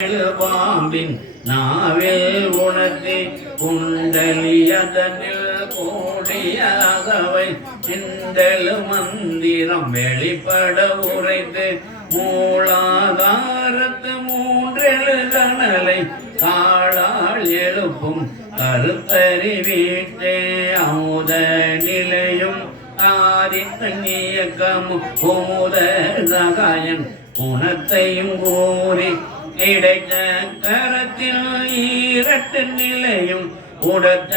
பாம்பின் நாவில் உணர்த்தி குண்டலியதனில் கூடிய அகவை சிந்தல் மந்திரம் வெளிப்பட உரைத்து மூலாதாரத்து மூன்றெழுதனலை காளால் எழுப்பும் கருத்தறிவீட்டே அமுத நிலையும் ஆதித்தன் இயக்கமும் கோத சகாயன் குணத்தையும் கூறி கிடைத்த கரத்தில் ஈரட்டு நிலையும் உடத்த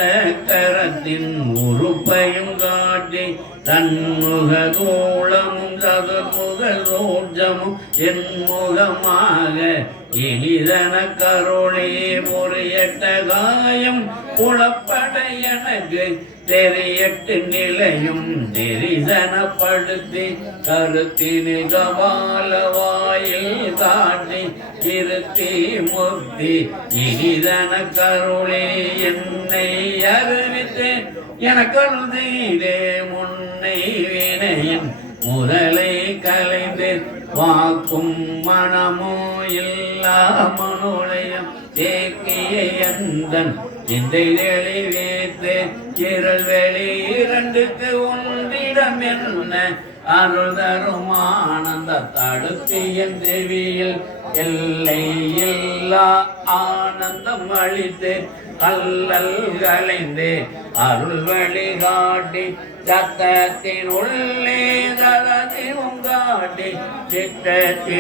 கரத்தின் உறுப்பையும் காட்டி தன்முக தூளமும் சதுர்முக சோற்றமும் என்முகமாக இனிதன கருளே முறையட்ட காயம் புலப்பட எனக்கு தெரியட்டு நிலையும் தெரிசனப்படுத்தி கருத்தினு கபால வாயில் காட்டி இருத்தி முக்தி இனிதன கருளே என்னை அறிவித்து எனக்கருதீரே முன்னை வினையின் முதலை கலைந்து வாக்கும் மனமோ இல்லா மனோலயம் தேக்கிய எந்தன் சிந்தை தெளிவேத்து இருள் வெளி இரண்டுக்கு ஒன்றிடம் என்ன அருள் தரும் ஆனந்த தடுத்தியன் தேவியில் எல்லை இல்லா ஆனந்தம் அளித்து அல்லல் கலைந்து அருள் வழிகாட்டி சத்தத்தின் உள்ளே தரதிவும் காட்டி சித்தத்தின்